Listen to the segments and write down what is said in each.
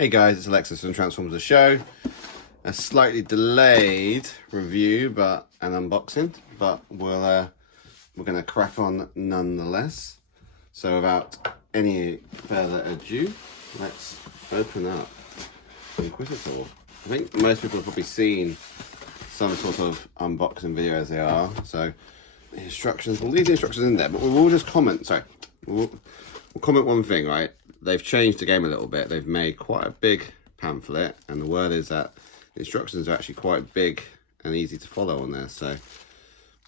Hey guys, it's Alexis from Transformers The Show. A slightly delayed review and unboxing, but we're gonna crack on nonetheless. So without any further ado, let's open up Inquisitor. I think most people have probably seen some sort of unboxing video as they are. So the instructions, we'll leave the instructions in there, but we'll just comment. Sorry, we'll comment one thing, right? They've changed the game a little bit. They've made quite a big pamphlet, and the word is that the instructions are actually quite big and easy to follow on there. So,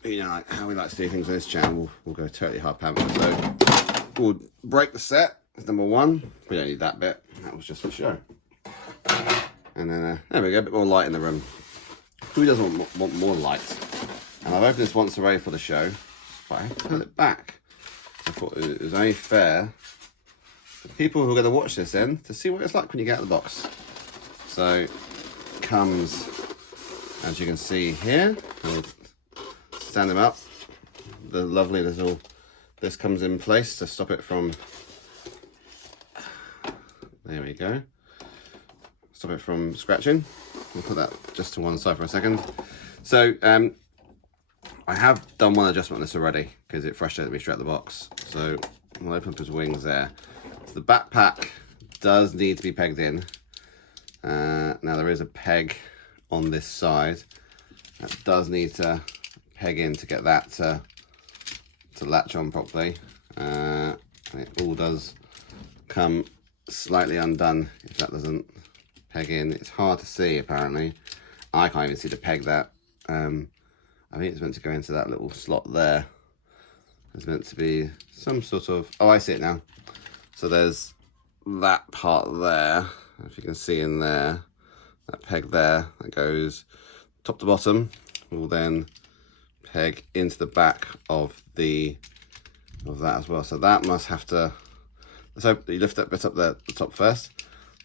you know, like how we like to do things on this channel, we'll go totally hard pamphlet. So we'll break the set. That's number one. We don't need that bit. That was just for show. And then there we go, a bit more light in the room. Who doesn't want more light? And I've opened this once already for the show, but I pull it back. I thought it was only fair for people who are going to watch this then to see what it's like when you get out of the box. So it comes, as you can see here, we'll stand them up. The lovely little, this comes in place to stop it from, there we go, stop it from scratching. We'll put that just to one side for a second. So I have done one adjustment on this already because it frustrated me straight out the box. So we'll open up his wings there. So the backpack does need to be pegged in. Now there is a peg on this side that does need to peg in to get that to latch on properly. It all does come slightly undone if that doesn't peg in. It's hard to see apparently. I can't even see the peg that. I think it's meant to go into that little slot there. There's meant to be some sort of, oh, I see it now. So there's that part there, if you can see in there, that peg there that goes top to bottom will then peg into the back of that as well. So that must have to, let's hope that you lift that bit up there, the top first.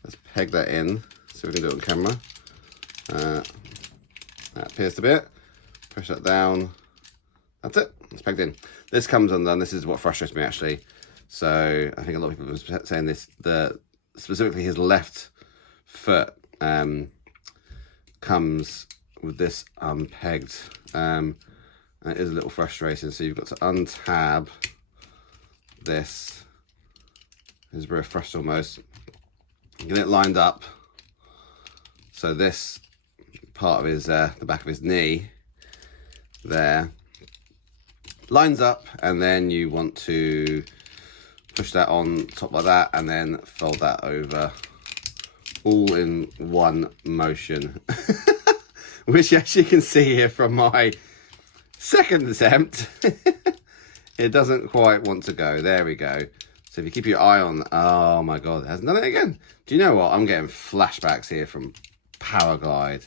Let's peg that in so we can do it on camera. That appears to be it. Push that down. That's it. It's pegged in. This comes undone. This is what frustrates me actually. So I think a lot of people were saying this. Specifically his left foot comes with this unpegged. And it is a little frustrating. So you've got to untab this. It's very frustrating almost. Get it lined up. So this part of his the back of his knee there lines up, and then you want to push that on top like that and then fold that over all in one motion. Which, as you can see here from my second attempt, it doesn't quite want to go. There we go. So if you keep your eye on, oh my god, it hasn't done it again. Do you know what? I'm getting flashbacks here from Powerglide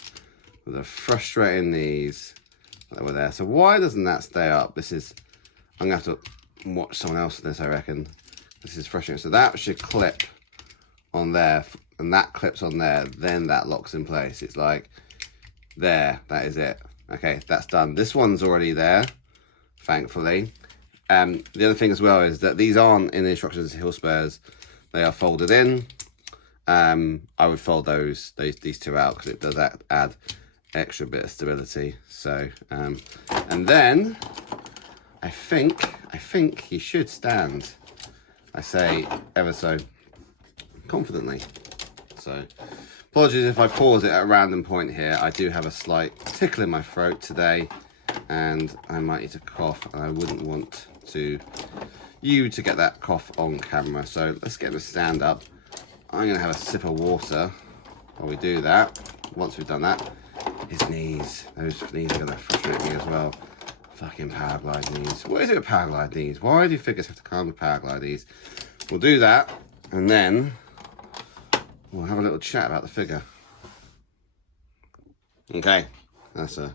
with the frustrating knees that were there. So why doesn't that stay up? This is, I'm gonna have to watch someone else with this, I reckon. This is frustrating. So that should clip on there, and that clips on there, then that locks in place. It's like, there, that is it. Okay, that's done. This one's already there, thankfully. The other thing as well is that these aren't in the instructions as heel spurs. They are folded in. I would fold these two out because it does add extra bit of stability. So and then I think he should stand, I say ever so confidently. So apologies if I pause it at a random point here. I do have a slight tickle in my throat today and I might need to cough, and I wouldn't want you to get that cough on camera. So let's get the stand up. I'm gonna have a sip of water while we do that. Once we've done that, his knees, those knees are gonna frustrate me as well. Fucking Powerglide knees. What is it with Powerglide knees? Why do figures have to come with Powerglide knees? We'll do that, and then we'll have a little chat about the figure. Okay, that's a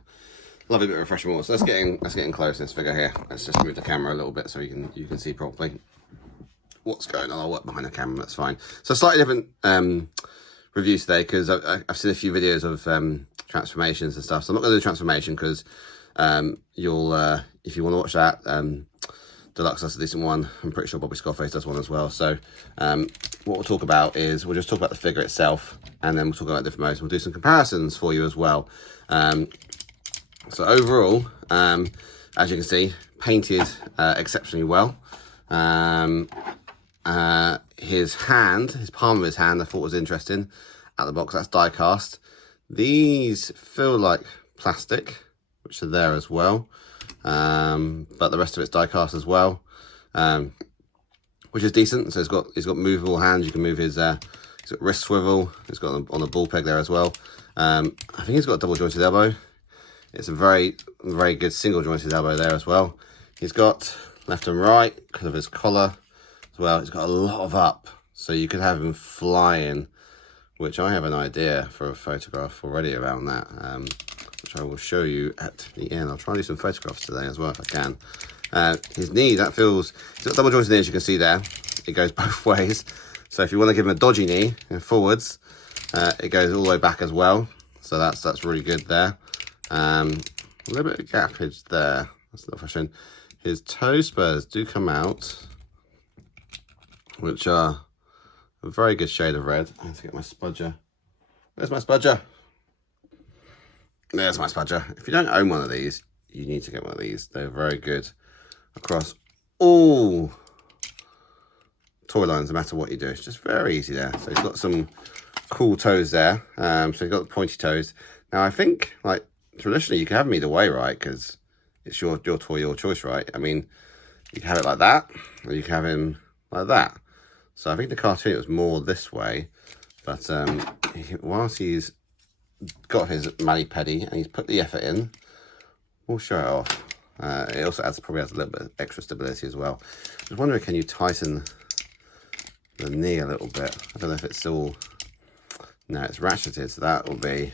lovely bit of refreshing water. So let's get in close to this figure here. Let's just move the camera a little bit so you can see properly what's going on. I'll work behind the camera, that's fine. So slightly different review today because I've seen a few videos of transformations and stuff. So I'm not going to do the transformation because you'll if you want to watch that, Deluxe does a decent one. I'm pretty sure Bobby Scarface does one as well. So what we'll talk about is we'll just talk about the figure itself, and then we'll talk about different modes. We'll do some comparisons for you as well. So overall, as you can see, painted exceptionally well. His palm of his hand, I thought was interesting out the box. That's die cast. These feel like plastic, which are there as well, but the rest of it's die cast as well, which is decent. So he's got movable hands. You can move his he's got wrist swivel. He's got on the ball peg there as well. I think he's got a double jointed elbow. It's a very good single jointed elbow there as well. He's got left and right because of his collar as well. He's got a lot of up, so you could have him flying, which I have an idea for a photograph already around that, which I will show you at the end. I'll try and do some photographs today as well if I can. His knee, he's got double jointed knee, as you can see there. It goes both ways. So if you want to give him a dodgy knee forwards, it goes all the way back as well. So that's really good there. A little bit of gappage there. That's not frustrating. His toe spurs do come out, which are a very good shade of red. I have to get my spudger. Where's my spudger? There's my spudger. If you don't own one of these, you need to get one of these. They're very good across all toy lines, no matter what you do. It's just very easy there. So he's got some cool toes there. So he's got the pointy toes. Now I think, like, traditionally you can have them either way, right? Because it's your toy, your choice, right? I mean, you can have it like that, or you can have him like that. So I think the cartoon it was more this way, but whilst he's got his mani-pedi and he's put the effort in, we'll show it off. It also probably adds a little bit of extra stability as well. I was wondering, can you tighten the knee a little bit? I don't know if it's still, no, it's ratcheted, so that will be,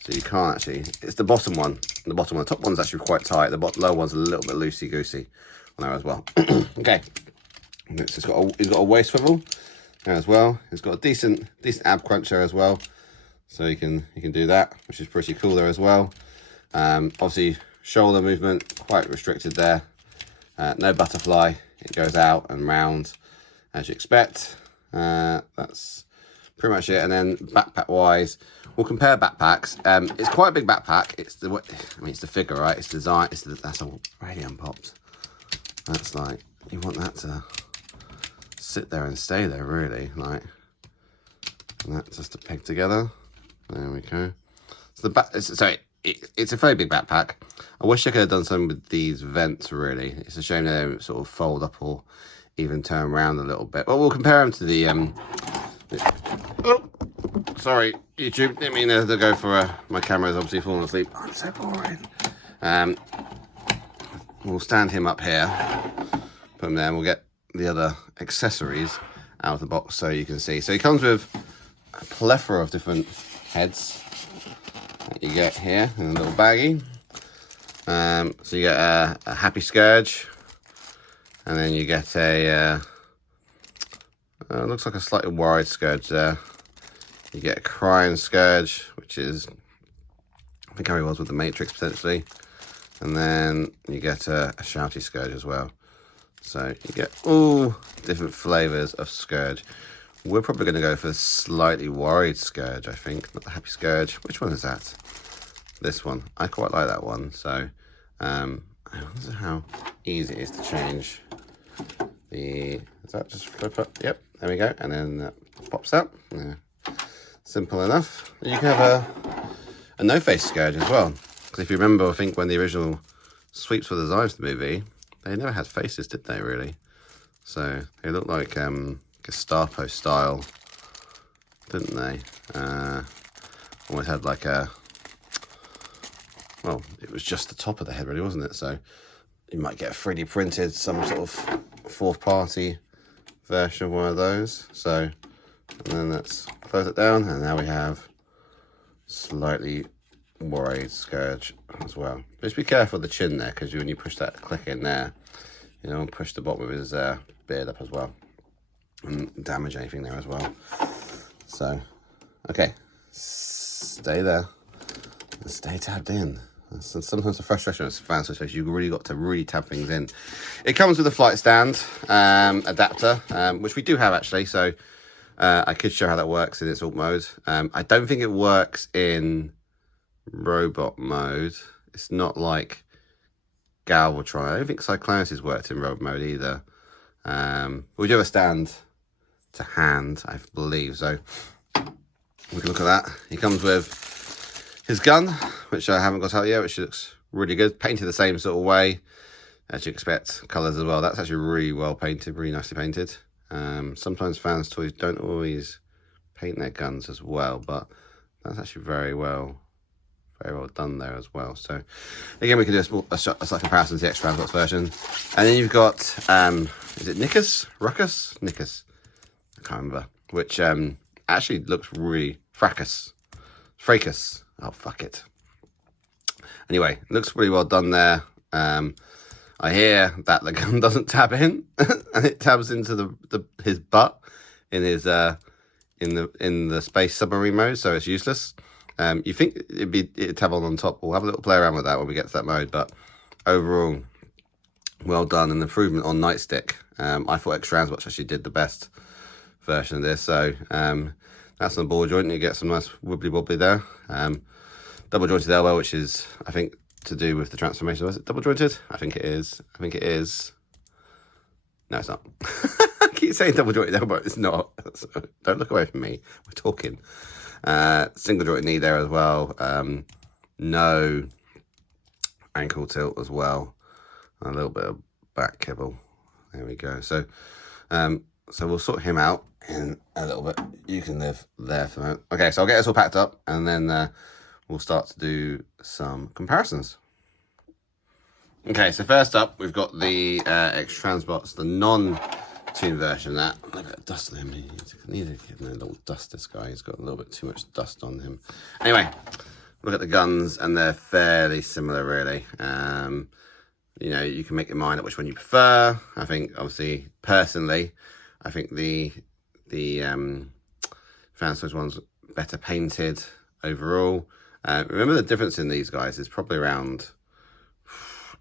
so you can't actually, it's the bottom one. The bottom one, the top one's actually quite tight. The lower one's a little bit loosey-goosey on there as well. Okay. Next, he's got a waist swivel there as well. He's got a decent ab cruncher as well, so you can do that, which is pretty cool there as well. Obviously, shoulder movement quite restricted there. No butterfly. It goes out and round as you expect. That's pretty much it. And then backpack wise, we'll compare backpacks. It's quite a big backpack. It's the figure, right? It's design. That's how radium pops. That's like, you want that to sit there and stay there, really, like, and that's just to peg together. There we go. So it's a very big backpack. I wish I could have done something with these vents, really. It's a shame they don't sort of fold up or even turn around a little bit. Well, we'll compare them to the oh, sorry, YouTube, didn't mean to go for my camera's obviously falling asleep. I'm so boring. We'll stand him up here, put him there, and we'll get the other accessories out of the box so you can see. So he comes with a plethora of different heads that you get here in a little baggie. So you get a happy Scourge, and then you get a looks like a slightly worried Scourge there. You get a crying Scourge, which is, I think how he was with the Matrix potentially, and then you get a shouty Scourge as well. So you get all different flavours of Scourge. We're probably going to go for the slightly worried Scourge, I think, not the happy Scourge. Which one is that? This one. I quite like that one. So I wonder how easy it is to change the, does that just flip up? Yep, there we go. And then that pops out. Yeah. Simple enough. You can have a no-face Scourge as well. Because if you remember, I think when the original sweeps were designed for the movie, they never had faces, did they, really? So they looked like Gestapo style, didn't they? Almost had like a, well, it was just the top of the head, really, wasn't it? So you might get a 3D printed, some sort of fourth party version of one of those. So, and then let's close it down, and now we have slightly worried Scourge as well. Just be careful of the chin there, because when you push that click in there, you know, push the bottom of his beard up as well, and damage anything there as well. So, okay, stay there and stay tabbed in. So sometimes the frustration with Fanstoys space, you've really got to really tab things in. It comes with a flight stand adapter, which we do have actually. So I could show how that works in its alt mode. I don't think it works in robot mode. It's not like Galvatron. I don't think Cyclonus worked in robot mode either. We do have a stand to hand, I believe, so we can look at that. He comes with his gun, which I haven't got out yet, which looks really good. Painted the same sort of way as you expect. Colours as well. That's actually really well painted, really nicely painted. Sometimes Fanstoys don't always paint their guns as well, but that's actually very well done there as well. So again, we can do a slight comparison to the X-Transbots version. And then you've got is it Nickus? Ruckus? Nickus. I can't remember. Which actually looks really Fracas. Oh, fuck it. Anyway, looks really well done there. I hear that the gun doesn't tab in, and it tabs into his butt in his in the space submarine mode, so it's useless. You think it'd tab on top. We'll have a little play around with that when we get to that mode, but overall, well done. An improvement on Nightstick. I thought X-Transbots actually did the best version of this, so that's on the ball joint. You get some nice wibbly wobbly there. Double jointed elbow, which is, I think, to do with the transformation. Was it double jointed? I think it is. No, it's not. I keep saying double jointed elbow. It's not. So don't look away from me. We're talking. Single jointed knee there as well. No ankle tilt as well. A little bit of back kibble. There we go. So, so we'll sort him out in a little bit. You can live there for a moment. Okay, so I'll get this all packed up, and then we'll start to do some comparisons. Okay, so first up, we've got the X-Transbots, the non-tuned version of that. A little bit of dust on him. I need to give him a little dust, this guy. He's got a little bit too much dust on him. Anyway, look at the guns, and they're fairly similar, really. You know, you can make your mind up which one you prefer. I think, obviously, personally, I think the Fanstoys one's better painted overall. Remember, the difference in these guys is probably around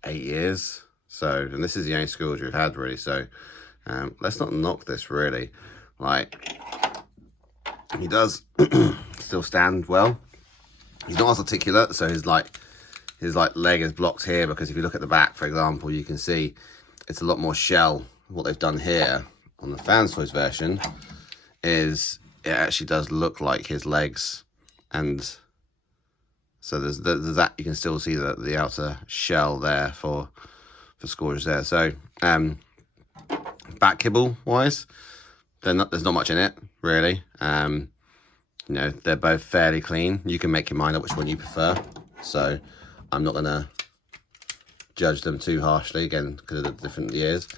8 years. So, and this is the only Scourge we've had, really. So, let's not knock this, really. Like, he does still stand well. He's not as articulate, so his leg is blocked here, because if you look at the back, for example, you can see it's a lot more shell. What they've done here on the Fanstoys version is it actually does look like his legs, and so there's that. You can still see the outer shell there for Scourge there. So back kibble wise, there's not much in it, really. You know, they're both fairly clean. You can make your mind up which one you prefer. So I'm not gonna judge them too harshly, again, because of the different years.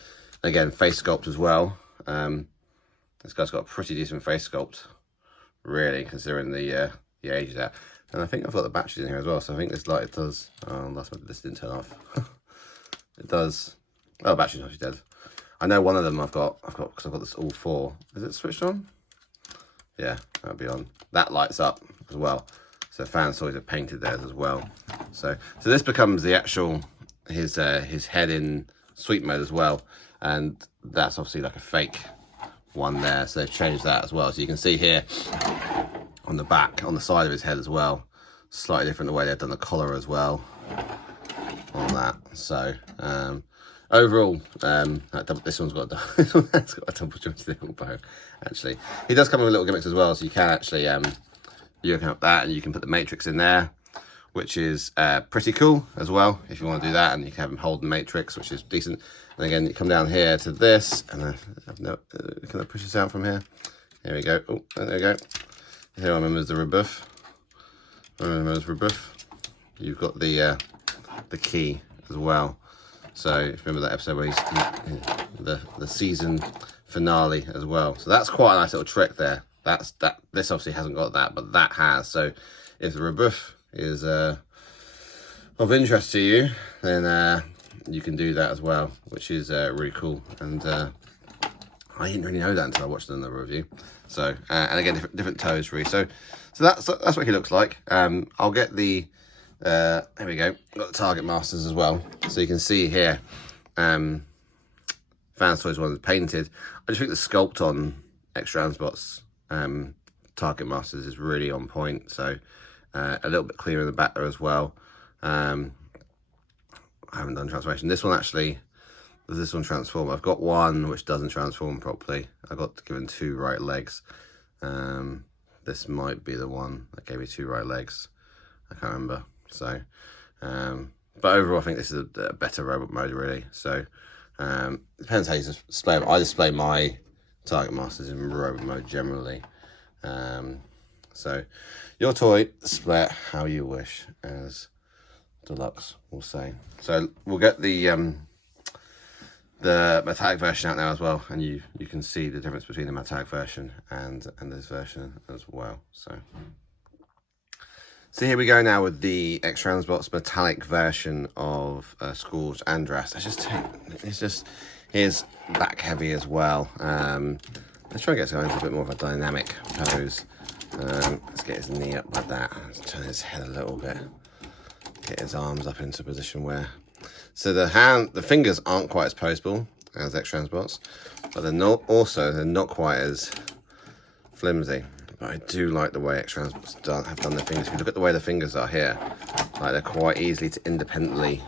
Again, face sculpt as well. This guy's got a pretty decent face sculpt, really, considering the age of that. And I think I've got the batteries in here as well, so I think this light does. This didn't turn off. It does. Oh, battery's actually dead. I know one of them I've got because I've got this all four. Is it switched on? Yeah, that'll be on. That lights up as well. So Fanstoys have painted theirs as well. So this becomes the actual his head in sweep mode as well, and that's obviously like a fake one there. So they've changed that as well. So you can see here on the back, on the side of his head as well, slightly different the way they've done the collar as well on that. So overall, this one's got a double jointed elbow. Actually, he does come with little gimmicks as well, so you can actually you can have that, and you can put the matrix in there, which is pretty cool as well if you want to do that, and you can have him hold the matrix, which is decent. And again, you come down here to this, and can I push this out from here? Here we go. Oh, there we go. Here remembers the rebuff. You've got the key as well. So if you remember that episode where he's the season finale as well. So that's quite a nice little trick there. This obviously hasn't got that, but that has. So if the rebuff is of interest to you, then you can do that as well, which is really cool. And I didn't really know that until I watched another review. So and again, different toes really. So that's what he looks like. I'll get the there we go. Got the target masters as well, so you can see here. Fanstoys one is painted. I just think the sculpt on X-Transbots target masters is really on point. So a little bit clearer in the back there as well. I haven't done transformation. This one actually, does this one transform? I've got one which doesn't transform properly. I got given 2 right legs. This might be the one that gave me 2 right legs. I can't remember. So, but overall, I think this is a better robot mode, really. So, depends how you display them. I display my target masters in robot mode generally. So, your toy, display it how you wish, as Deluxe will say. So, we'll get the metallic version out now as well, and you can see the difference between the metallic version and this version as well. So here we go now with the X-Transbots metallic version of Scourge Andreas. Here's back heavy as well. Let's try and get going into a bit more of a dynamic pose. Let's get his knee up like that. Let's turn his head a little bit. Get his arms up into a position where... So the fingers aren't quite as poseable as X-Transbots, but they're not quite as flimsy. But I do like the way X-Transbots have done their fingers. If you look at the way the fingers are here, like they're quite easy to independently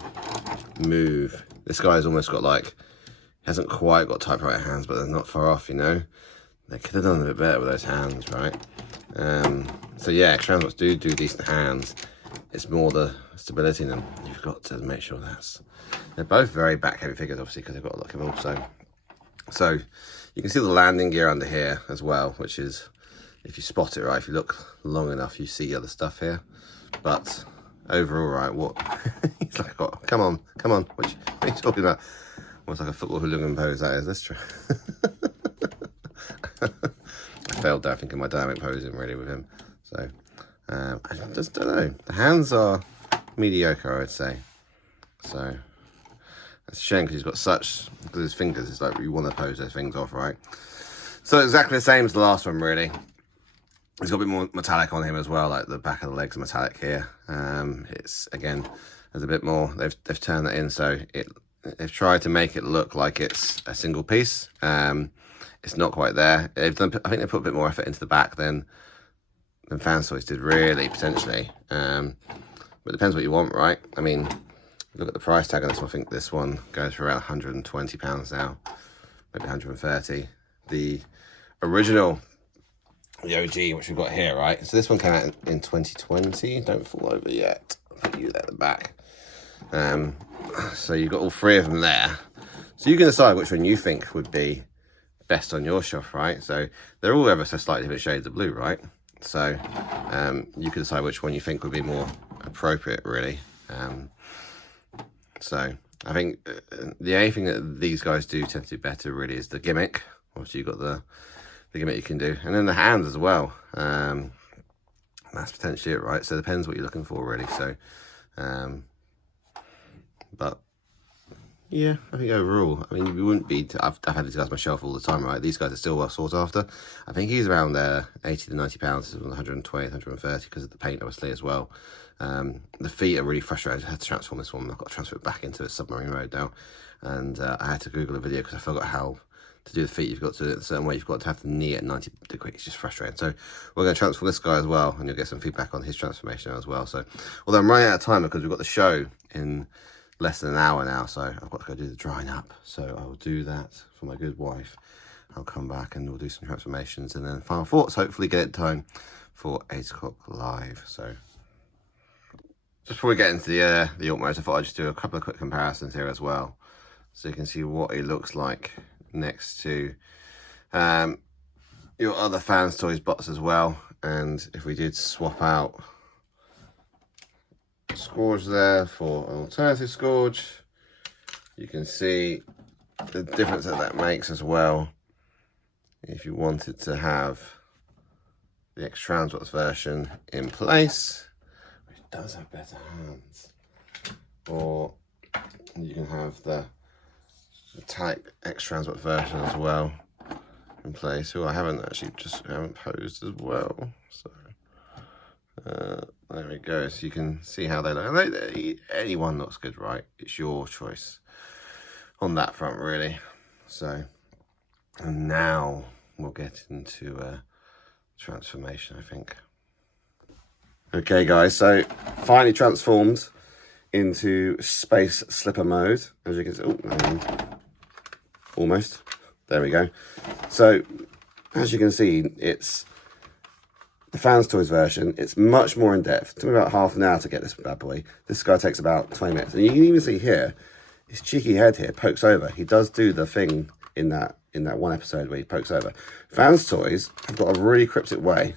move. This guy's almost got like, hasn't quite got typewriter hands, but they're not far off, you know? They could have done a bit better with those hands, right? So yeah, X-Transbots do decent hands. It's more the stability in them. You've got to make sure they're both very back heavy figures, obviously, because they've got a look of them also. So you can see the landing gear under here as well, which is, if you spot it right, if you look long enough, you see other stuff here. But overall, right, what he's like, oh, come on, what are you talking about? Almost like a football hooligan pose, that is. Let's try. I failed there, I think, in my dynamic posing really with him. So I just don't know. The hands are mediocre, I'd say. So it's a shame because he's got because his fingers, it's like you want to pose those things off, right? So exactly the same as the last one, really. He's got a bit more metallic on him as well, like the back of the legs are metallic here. It's, again, there's a bit more, they've turned that in, so they've tried to make it look like it's a single piece. It's not quite there. I think they put a bit more effort into the back than Fanstoys did, really, potentially. But it depends what you want, right? I mean, look at the price tag on this one. I think this one goes for around £120 now, maybe 130. The original, the OG, which we've got here, right? So this one came out in 2020. Don't fall over yet. I'll put you there at the back. So you've got all 3 of them there. So you can decide which one you think would be best on your shelf, right? So they're all ever so slightly different shades of blue, right? So you can decide which one you think would be more appropriate, really. So I think the only thing that these guys do tend to do better, really, is the gimmick. Obviously, you've got the gimmick you can do, and then the hands as well. That's potentially it, right? So it depends what you're looking for, really. So, but yeah, I think overall, I mean, we wouldn't be. I've had these guys on my shelf all the time, right? These guys are still well sought after. I think he's around there, £80 to £90, 120, 130, because of the paint, obviously, as well. The feet are really frustrating. I had to transform this one. I've got to transfer it back into a submarine mode now, and I had to Google a video because I forgot how to do the feet. You've got to do it a certain way. You've got to have the knee at 90 degrees. It's just frustrating. So we're going to transform this guy as well, and you'll get some feedback on his transformation as well. So although I'm running out of time because we've got the show in less than an hour now, so I've got to go do the drying up. So I will do that for my good wife. I'll come back and we'll do some transformations, and then final thoughts. Hopefully get it time for 8 o'clock live. So just before we get into the alt mode, I thought I'd just do a couple of quick comparisons here as well, so you can see what it looks like next to your other Fanstoys bots as well. And if we did swap out Scourge there for an alternative Scourge, you can see the difference that makes as well. If you wanted to have the X-Transbots version in place, which does have better hands, or you can have the metallic X-Transbot version as well in place, who I haven't posed as well. So there we go. So you can see how they look. Anyone looks good, right? It's your choice on that front, really. So, and now we'll get into transformation, I think. Okay guys, so finally transformed into Space Slipper mode, as you can see. Almost. There we go. So, as you can see, it's the Fanstoys version. It's much more in depth. It took me about half an hour to get this bad boy. This guy takes about 20 minutes. And you can even see here, his cheeky head here pokes over. He does do the thing in that one episode where he pokes over. Fanstoys have got a really cryptic way.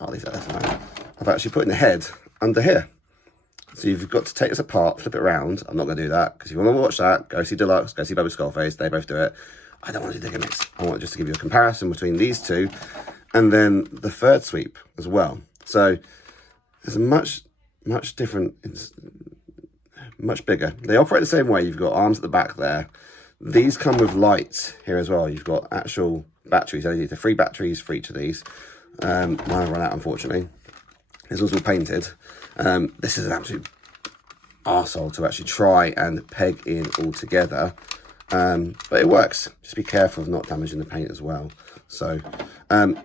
I'll leave that there. Of actually putting the head under here. So you've got to take this apart, flip it around. I'm not going to do that, because if you want to watch that, go see Deluxe, go see Baby Skullface. They both do it. I don't want to do the gimmicks. I want just to give you a comparison between these two, and then the third sweep as well. So it's much different. It's much bigger. They operate the same way. You've got arms at the back there. These come with lights here as well. You've got actual batteries. I need the 3 batteries for each of these. Mine have run out, unfortunately. This one's all painted. This is an absolute arsehole to actually try and peg in all together. But it works. Just be careful of not damaging the paint as well. So,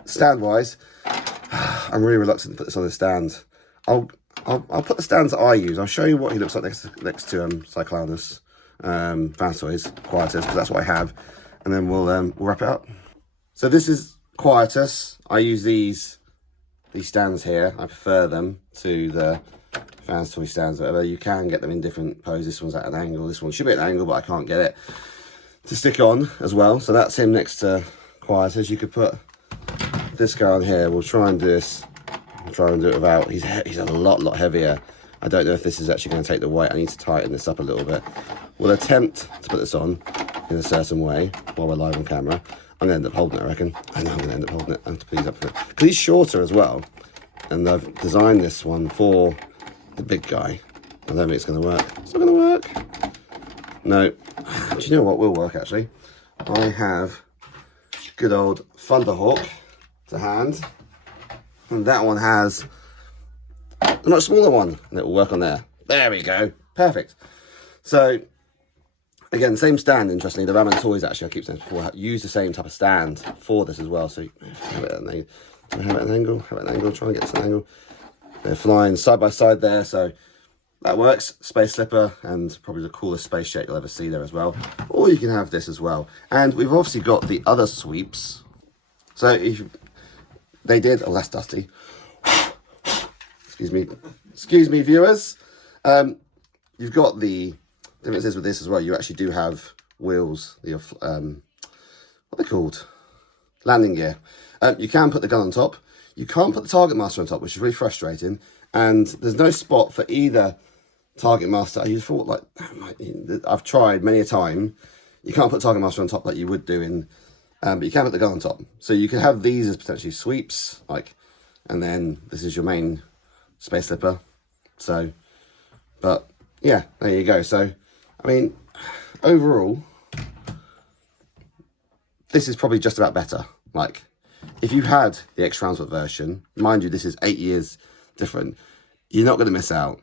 stand-wise, I'm really reluctant to put this on the stand. I'll put the stands that I use. I'll show you what he looks like next to Cyclonus, Fanstoys, Quietus, because that's what I have. And then we'll wrap it up. So this is Quietus. I use these stands here. I prefer them to the Fanstoys stands, whatever. You can get them in different poses. This one's at an angle. This one should be at an angle, but I can't get it to stick on as well. So that's him next to Quietus. You could put this guy on here. We'll try and do this. We'll try and do it without. He's a lot heavier. I don't know if this is actually going to take the weight. I need to tighten this up a little bit. We'll attempt to put this on in a certain way while we're live on camera. I'm going to end up holding it, I reckon. I know I'm going to end up holding it. I have to put these up for it. Because he's shorter as well. And I've designed this one for the big guy. I don't think it's going to work. It's not going to work. No. Do you know what will work, actually? I have good old Thunderhawk to hand. And that one has a much smaller one. And it will work on there. There we go. Perfect. So, again, same stand, interestingly. The Ramen Toys, actually, I keep saying before, use the same type of stand for this as well. So, have it at an angle. Have it at an angle. Try and get this at an angle. They're flying side by side there, so that works. Space Slipper, and probably the coolest space shape you'll ever see there as well. Or you can have this as well. And we've obviously got the other sweeps. So, if they did... Oh, that's dusty. Excuse me, viewers. You've got the... difference is with this as well, you actually do have wheels, the what are they called? Landing gear. You can put the gun on top. You can't put the target master on top, which is really frustrating. And there's no spot for either target master. I thought, like, I've tried many a time. You can't put target master on top like you would do in, but you can put the gun on top. So you can have these as potentially sweeps, like, and then this is your main Space Slipper. So, but yeah, there you go. So, I mean, overall, this is probably just about better. Like, if you had the X-Transbot version, mind you, this is 8 years different, you're not going to miss out,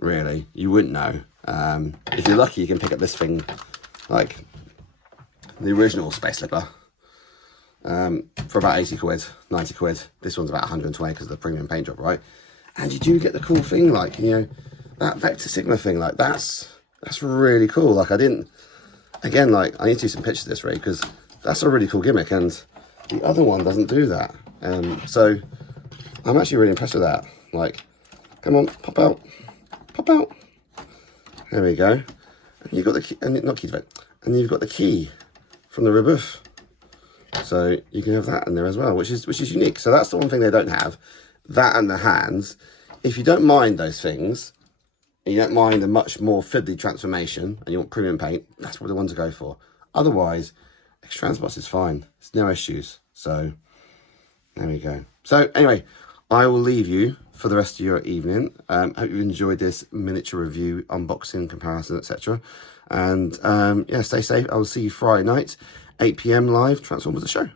really. You wouldn't know. If you're lucky, you can pick up this thing, like the original Space Slipper, for about 80 quid, 90 quid. This one's about 120 because of the premium paint job, right? And you do get the cool thing, like, you know, that Vector Sigma thing, like, that's really cool. Like, I didn't, again, like, I need to do some pictures of this, Ray, because that's a really cool gimmick, and the other one doesn't do that. So I'm actually really impressed with that. Like, come on, pop out, pop out. There we go. And you've got the key, and not key to it, and you've got the key from the rebuff. So you can have that in there as well, which is unique. So that's the one thing they don't have. That and the hands. If you don't mind those things, and you don't mind a much more fiddly transformation, and you want premium paint, that's what the one to go for. Otherwise, X-Transbots is fine. It's no issues. So, there we go. So, anyway, I will leave you for the rest of your evening. Hope you enjoyed this miniature review, unboxing, comparison, etc. And, yeah, stay safe. I will see you Friday night, 8 PM live, Transformers the Show.